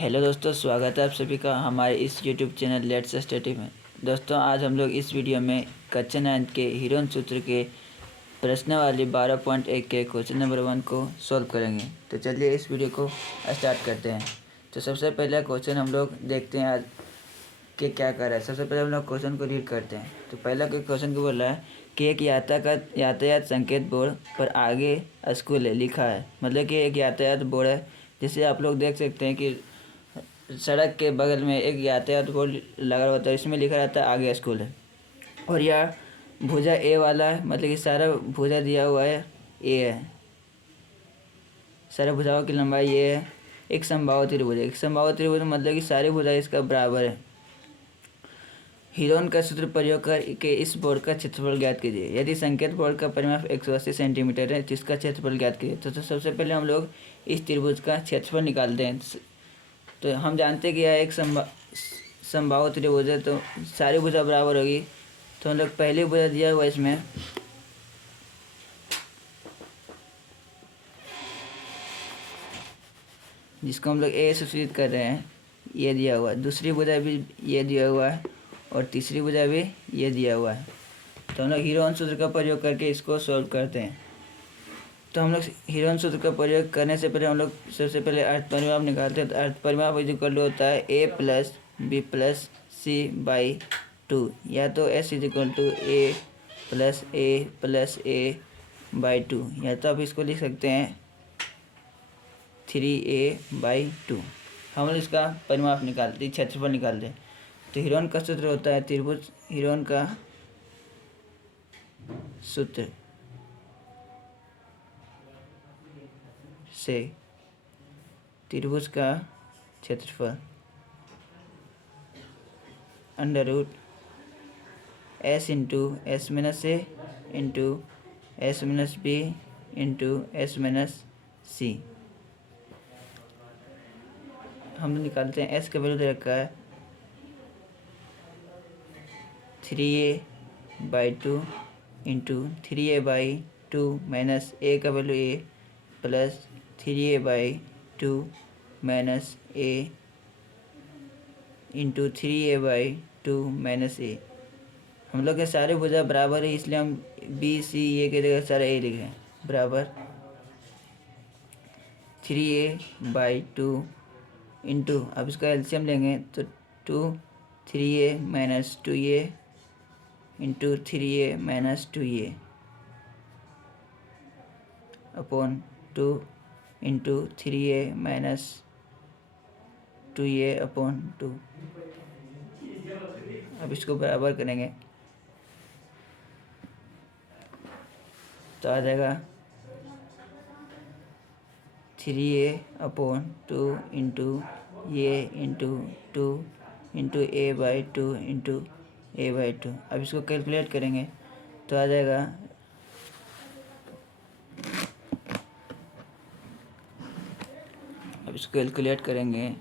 Hello दोस्तों, स्वागत है आप सभी का हमारे इस यूट्यूब चैनल लेट्स स्टडी में। दोस्तों, आज हम लोग इस वीडियो में कक्षा 9 के हीरोन सूत्र के प्रश्नावली 12.1 के क्वेश्चन नंबर 1 को सॉल्व करेंगे। तो चलिए इस वीडियो को स्टार्ट करते हैं। तो सबसे पहला क्वेश्चन हम लोग देखते हैं आज कि क्या कर रहा है। सबसे पहले हम लोग क्वेश्चन को रीड करते हैं। तो पहला क्वेश्चन को बोल रहा है कि एक यातायात संकेत बोर्ड पर आगे स्कूल है लिखा है। मतलब कि एक यातायात बोर्ड है, जिसे आप लोग देख सकते हैं कि सड़क के बगल में एक यातायात बोर्ड लगा हुआ था, इसमें लिखा रहता है आगे स्कूल है। और यह भुजा ए वाला है, मतलब कि सारा भुजा दिया हुआ है ए है, सारे भुजाओं की लंबाई ये है। एक समबाहु त्रिभुज मतलब कि सारी भुजा इसका बराबर है। हीरोन का सूत्र प्रयोग करके इस बोर्ड का क्षेत्रफल ज्ञात कीजिए। यदि संकेत बोर्ड का परिमाप 180 सेंटीमीटर है, जिसका क्षेत्रफल ज्ञात कीजिए। तो सबसे पहले हम लोग इस त्रिभुज का क्षेत्रफल निकालते हैं। तो हम जानते हैं कि यह एक समबाहु त्रिभुज है, तो सारी भुजा बराबर होगी। तो हम लोग पहली भुजा दिया हुआ इसमें जिसको हम लोग ए सूचित कर रहे हैं, ये दिया हुआ है। दूसरी भुजा भी ये दिया हुआ है और तीसरी भुजा भी ये दिया हुआ है। तो हम लोग हीरोन सूत्र का प्रयोग करके इसको सॉल्व करते हैं। तो हम लोग हीरोन सूत्र का प्रयोग करने से पहले हम लोग सबसे पहले अर्थ परिमाप निकालते हैं। तो अर्थ परिमाप इक्वल टू होता है a plus b plus c by 2, या तो s equal to a plus a by 2, या तो आप इसको लिख सकते हैं 3a/2। हम लोग इसका परिमाप निकालते, क्षेत्रफल निकालते हैं। तो हीरोन का सूत्र होता है त्रिभुज हीरोन का सूत्र से त्रिभुज का क्षेत्रफल √ s into s minus a into s minus b into s minus c। हम निकालते हैं। s का वैल्यू दे रखा है 3a/2 into 3a/2 minus a का value a plus 3a/2 minus a into 3a/2 minus a। हम लोग के सारे भुजा बराबर है, इसलिए हम बी सी ए के जगह सारा ए लिखे हैं बराबर 3a/2 इंटू, अब इसका एलसीएम लेंगे तो 3a minus 2a into 3a minus 2a upon 2 into 3a minus 2a upon 2। अब इसको बराबर करेंगे तो आ जाएगा 3a/2 इंटू ये into 2 into a/2 into a/2। अब इसको कैलकुलेट करेंगे तो आ जाएगा अब इसको कैलकुलेट करेंगे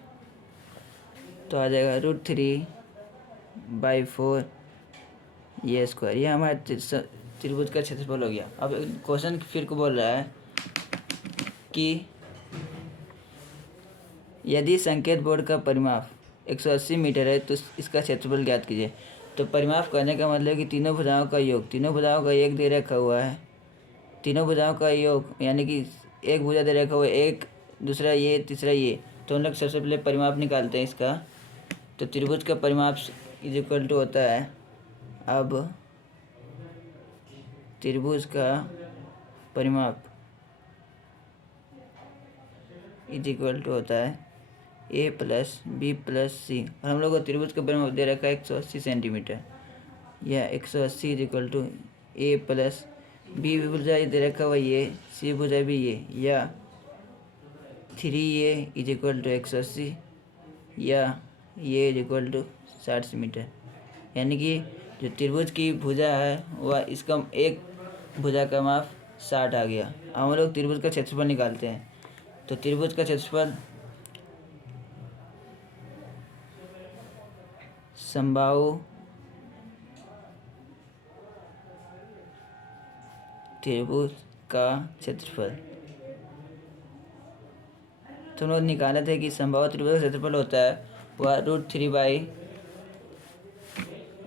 तो आ जाएगा √3/4 ये स्क्वायर। ये हमारा त्रिभुज का क्षेत्रफल हो गया। अब क्वेश्चन फिर को बोल रहा है कि यदि संकेत बोर्ड का परिमाप 180 मीटर है तो इसका क्षेत्रफल ज्ञात कीजिए। तो परिमाप करने का मतलब कि तीनों भुजाओं का योग दे रखा हुआ है। तीनों भुजाओं का योग यानी कि एक भुजा दे रखा हुआ है, एक दूसरा ये तीसरा ये। तो हम लोग सबसे पहले परिमाप निकालते हैं इसका। तो त्रिभुज का परिमाप इक्वल टू होता है, अब त्रिभुज का परिमाप इक्वल टू होता है a प्लस बी प्लस सी। और हम लोग को त्रिभुज का परिमाप दे रखा है 180 सेंटीमीटर, या 180 equal to a plus b भुजा दे रखा हुआ ये, सी भुजा भी ये, या 3a इक्वल टू 180, या ये इक्वल टू 60 मीटर। यानी कि जो त्रिभुज की भुजा है वह इसका एक भुजा का माप 60 आ गया। अब हम लोग त्रिभुज का क्षेत्रफल निकालते हैं। तो त्रिभुज का क्षेत्रफल समबाहु त्रिभुज का क्षेत्रफल तो हम लोग निकाले थे कि संभव त्रिभुज का क्षेत्रफल होता है वह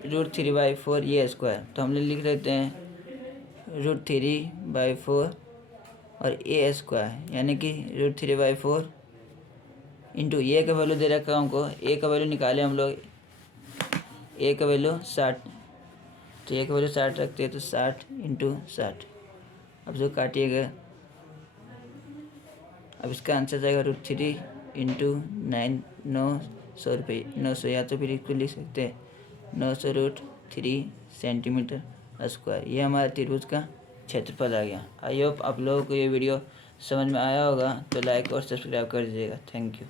√3/4 ए स्क्वायर। तो हम लोग लिख लेते हैं √3/4 और ए स्क्वायर, यानी कि √3/4 इंटू ए का वैल्यू दे रखा है हमको। ए का वैल्यू निकाले हम लोग, ए का वैल्यू 60, तो ए का वैल्यू 60 रखते हैं, तो 60 इंटू 60। अब जो काटिएगा, अब इसका आंसर जाएगा √3 इंटू 900 रुपये 900, या तो फिर इसको लिख सकते हैं 900√3 सेंटीमीटर स्क्वायर। ये हमारा त्रिभुज का क्षेत्रफल आ गया। आई होप आप लोगों को ये वीडियो समझ में आया होगा, तो लाइक और सब्सक्राइब कर दीजिएगा। Thank you.